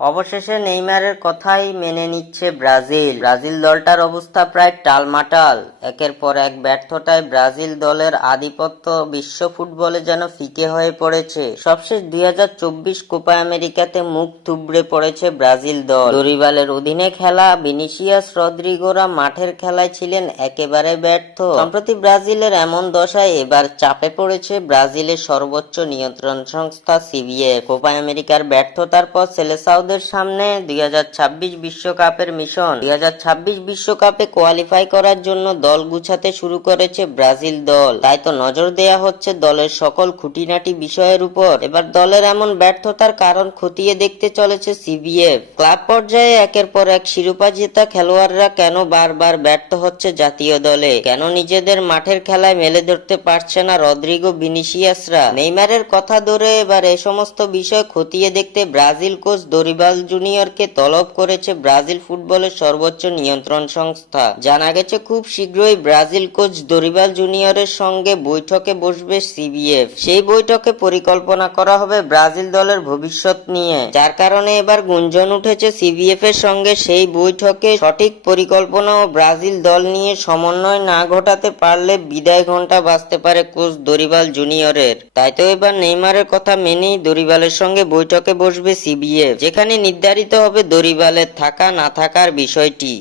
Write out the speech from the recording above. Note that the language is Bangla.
অবশেষে নেইমারের কথাই মেনে নিচ্ছে ব্রাজিল। ব্রাজিল দলটার অবস্থা প্রায় টালমাটাল। একের পর এক ব্যর্থতায় ব্রাজিল দলের আধিপত্য বিশ্ব ফুটবলে যেন ফিকে হয়ে পড়েছে। সবশেষ 2024 কোপা আমেরিকাতে মুখ থুবড়ে পড়েছে ব্রাজিল দল। দরিবালের অধীনে খেলা ভিনিসিয়াস রদ্রিগোরা মাঠের খেলায় ছিলেন একেবারে ব্যর্থ। সম্প্রতি ব্রাজিলের এমন দশায় এবার চাপে পড়েছে ব্রাজিলের সর্বোচ্চ নিয়ন্ত্রণ সংস্থা সিবিএফ। কোপা আমেরিকার ব্যর্থতার পর সেলেসাও সামনে 2026 বিশ্বকাপের মিশন। 2026 বিশ্বকাপে কোয়ালিফাই করার জন্য দল গুছাতে শুরু করেছে ব্রাজিল দল। তাই তো নজর দেয়া হচ্ছে দলের সকল খুঁটিনাটি বিষয়ের উপর। এবার দলের এমন ব্যর্থতার কারণ খতিয়ে দেখতে চলেছে সিবিএফ। ক্লাব পর্যায়ে একের পর এক শিরোপা জেতা খেলোয়াড়রা কেন বারবার ব্যর্থ হচ্ছে জাতীয় দলে, কেন নিজেদের মাঠের খেলায় মেলে ধরতে পারছে না রদ্রিগো ভিনিসিয়াসরা। নেইমারের কথা ধরে এবার এ সমস্ত বিষয় খতিয়ে দেখতে ব্রাজিল কোচ দরিবাল জুনিয়রকে তলব করেছে ব্রাজিল ফুটবলের সর্বোচ্চ নিয়ন্ত্রণ সংস্থা। জানা গেছে খুব শীঘ্রই ব্রাজিল কোচ দরিবাল জুনিয়রের সঙ্গে বৈঠকে বসবে সিবিএফ। সেই বৈঠকে পরিকল্পনা করা হবে ব্রাজিল দলের ভবিষ্যৎ নিয়ে, যার কারণে এবার গুঞ্জন উঠেছে সিবিএফ এর সঙ্গে সেই বৈঠকে সঠিক পরিকল্পনা ও ব্রাজিল দল নিয়ে সমন্বয় না ঘটাতে পারলে বিদায় ঘণ্টা বাজতে পারে কোচ দরিবাল জুনিয়রের। তাই তো এবার নেইমারের কথা মেনেই দরিবালের সঙ্গে বৈঠকে বসবে সিবিএফ, যেখানে নির্ধারিত হবে দরিবালের থাকা না থাকার বিষয়টি।